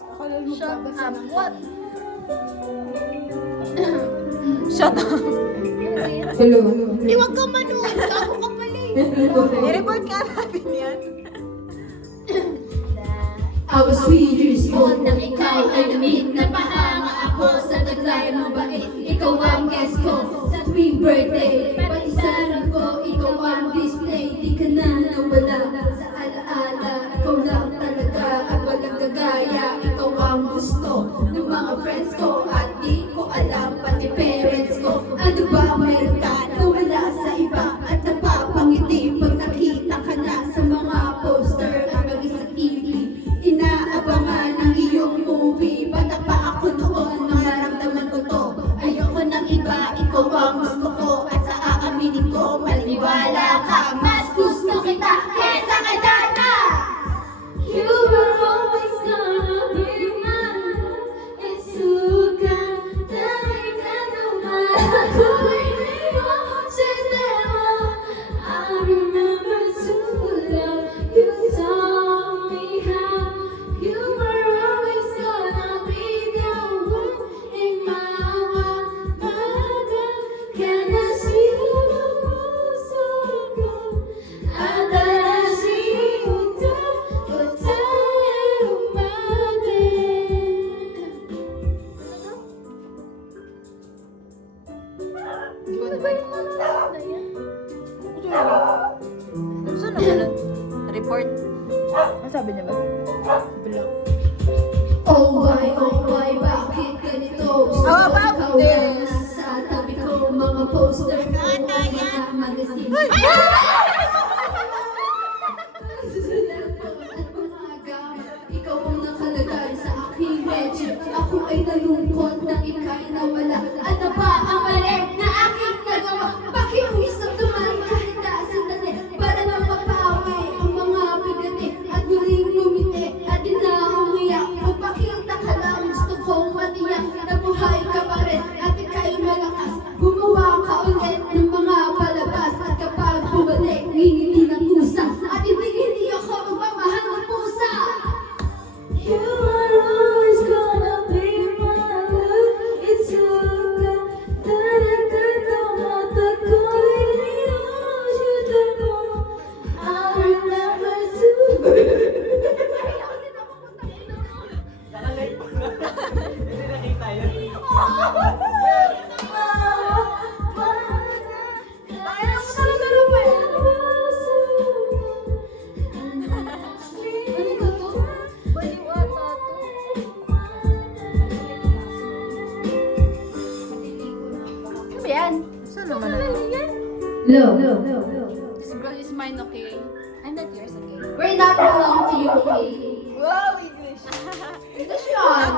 Shut up. What? Shut up. Hello. Di wag ka manood. Ako ka pala eh. I-report ka natin yan. I was 3 years old nang ikaw ay namit. Napahanga ako sa taglay mabait. Ikaw ang guest ko sa tuwing birthday. Pag-isaran ko, ikaw ang display. Di ka na nawala sa alaala. Ikaw lang talaga at walang gagaya. Ikaw ang gusto ng mga friends ko. At di ko alam pati parents ko. Ano ba meron ka na wala sa iba? At napapangiti pag nakita ka na sa mga poster at maging sa TV. Inaabangan ang iyong movie. Bata pa ako noon nang maramdaman ko to. Ayoko ng iba, ikaw ang gusto ko. At sa aaminin ko, maniwala ka. Mas gusto kita kesa kay Dana. You were always gonna be mine. It's so good that I can't know my I remember to love you. Taught me how. You were always gonna be the one in my world. Can I see you so good? And I see you but Ano ba yung manonood na yan? Saan naman nun? Report. Ano sabi niya ba? Block. Oh why, bakit ganito? How about Ikaw this? lang nasa tabi ko, mga poster ko, mga magazine. Ikaw ang nakalagay sa aking medyo. Ako ay nalungkot na ika'y nawala. Ano ba ang mali na aking nagawa? Pakiusap naman kahit na sandali para lang mapawi ang mga bigati at muling lumiti at di na umiyak. Magpakita ka lang, gusto kong matiyak na buhay ka pa rin at ika'y malakas. Gumawa ka ulit ng mga palabas at kapag bumalik, ngingiti ng kusa at hindi ako magmamahal ng pusa. You are always gonna be my love. It's so good that I can't know mata ko iniyoshita mo. I remember to. Hindi nakita yun. Baliw ata to. Ano ba yan? Saan naman? Ano yan? Low. This girl is mine, okay? I'm not yours, okay? We're not belong to you, okay? Wow, English. English yun.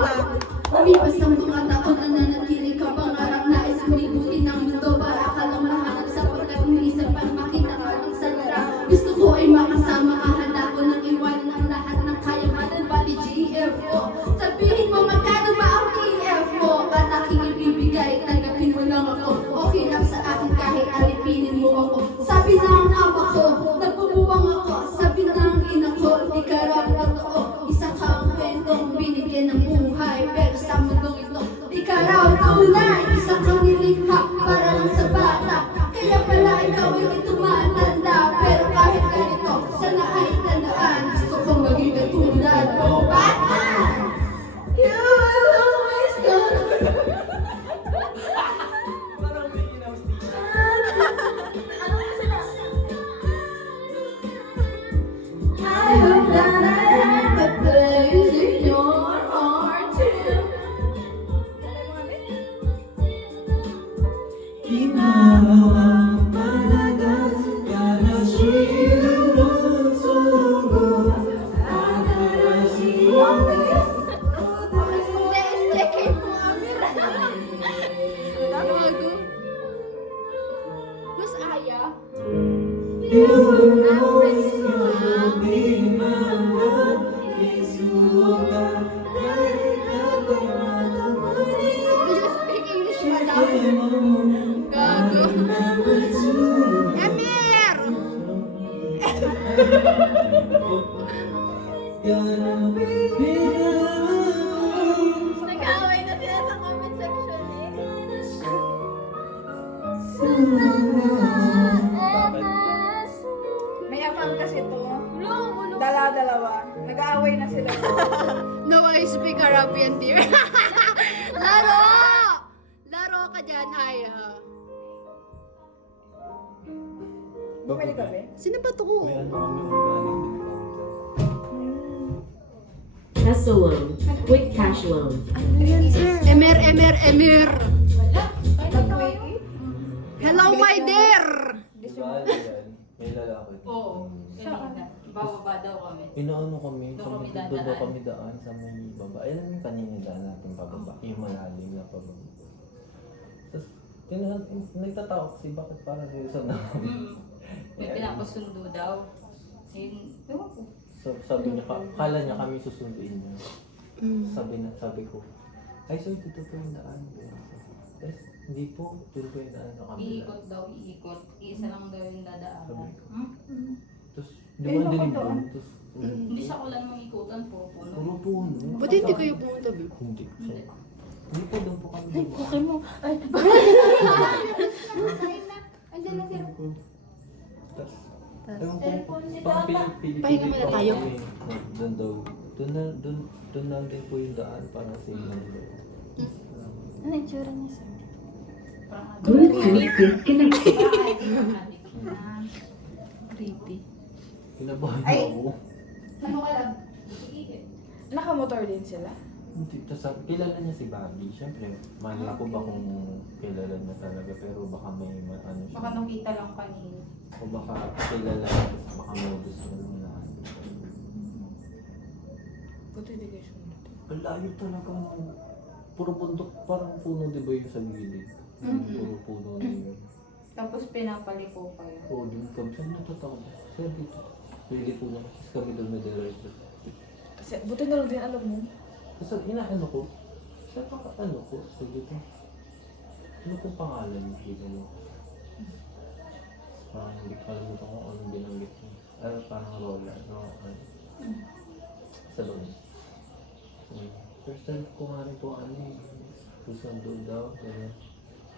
Umipas ang mga taon na nanatili ka pangarap na isunibuti ng mundo para ka lang mahanap sapagkat umiisip pa makita ka ng salura. Gusto ko ay makasama ka, handa ko nang iwanan ang lahat ng kayamanan pati GFO. Sabihin mo magkano ba ang PF mo at aking ibibigay, tanggapin mo lang ako. Okay lang sa akin kahit alipinin mo ako. Sabi ng ama ko, nagbubuwang ako. Sabi ng ina ko, di ka raw totoo. Isa kang kwentong binigyan ng buhay, pero sa mundong ito, di ka raw tunay. Isa kang nilikha para lang sa bata. Kaya pala ikaw ay tumatanda. Pero kahit ganito, sana ay tandaan. Gusto kong maging katulad mo, Batman! You will always gonna Parang may inaustik. I hope that I have a place in your heart too. Mas Aya? Do you speak English, madam? Gago. Emir! Gonna be dalawa. Nag-aaway na sila. No, I speak Arabian, dear. Laro! Laro ka dyan, Haya. Bumili ka ba? Sino ba to? May ano kami organic din Peso loan, quick cash loan. Emir, Emir, Emir. Nag-quickie? Hello, my dear. Diba, yan? May lalaki. Oo. Kanina. Bababa daw kami. Inaano kami, Doon kami doon daw dadaan. kami daan sa may baba. Alam mo yung kanina daan natin pababa, yung malalim na pababa. Tapos, nagtatao kasi bakit parang nilisan na kami. May pinapasundo daw. Ayun, ewan ko. So, sabi niya, kala niya kami susunduin niya. Sabi ko, ay so dito po yung daan. Tapos, hindi po, dito po yung daan na kami. Iikot daw, iikot. Isa lang daw yung dadaanan. Tapos, di ba din yung Tapos, Hindi siya kulang ng ikutan, puro puno. puro puno. Buti hindi kayo pumunta, babe. Hindi. Hindi po, doon po kami. Okay mo. Andiyan na sila. Tapos, ewan ko, pang Pilipino Pahinga muna tayo. Doon daw, doon lang din po yung daan para sa inyo. Ano yung tsura niya sir? Bluetooth disconnected. Creepy. Kinabahan Ay! ako. Ano ka lang? Nakamotor din sila? Hindi, tapos kilala niya si Bobby. Siyempre, mali ko ba kung kilala niya talaga, pero baka may ano siya. Baka nakita lang kanina. O baka kilala niya, tapos baka modus na lang lahat. Buti di kayo sumunod. Ang layo talaga ng puro bundok, parang puno, di ba yung sa gilid? Puro puno na yun. Tapos pinapaliko kayo. Oo, dun kami. Saan natatakot? Sir, dito. Pili po niya. Tapos kami doon na diretso. Kasi buti na lang din alam mo. Tapos inaano ko, sir, ano ko? So dito. Ano pong pangalan niyo? Dito mo. Parang hindi ko alam kung anong binanggit niya. Ay, parang Rola. No, ano. Sa doon. First time ko nga rin po ano eh. Susunduin daw. Ganyan.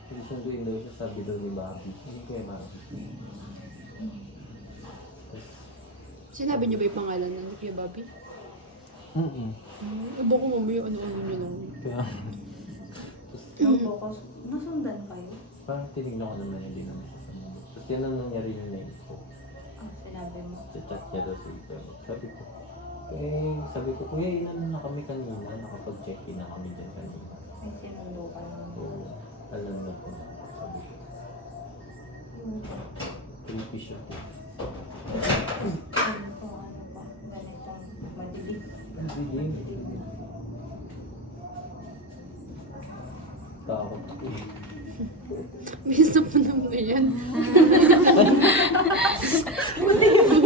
Susunduin daw siya, sabi daw ni Bobby. Hindi ko yung Bobby. Sinabi niyo ba yung pangalan ng Kuya Bobby? Abo ko mamaya ano-ano niyo lang. Kaya, Nasundan kayo? parang tinignan ko naman hindi naman siya sa mga. Tapos yan ang nangyari na name ko. Ang sinabi mo. Sa chat niya daw sa ito. Sabi ko, kuya, ilan na kami kanina, nakapag-check-in na kami dyan kanina. May sinundo ka lang. So, alam na ko. Sabi ko. Creepy siya. Ano kung ano pa, ganitong madilig. Dilim. Takot ko. Bisa po naman yan. Buti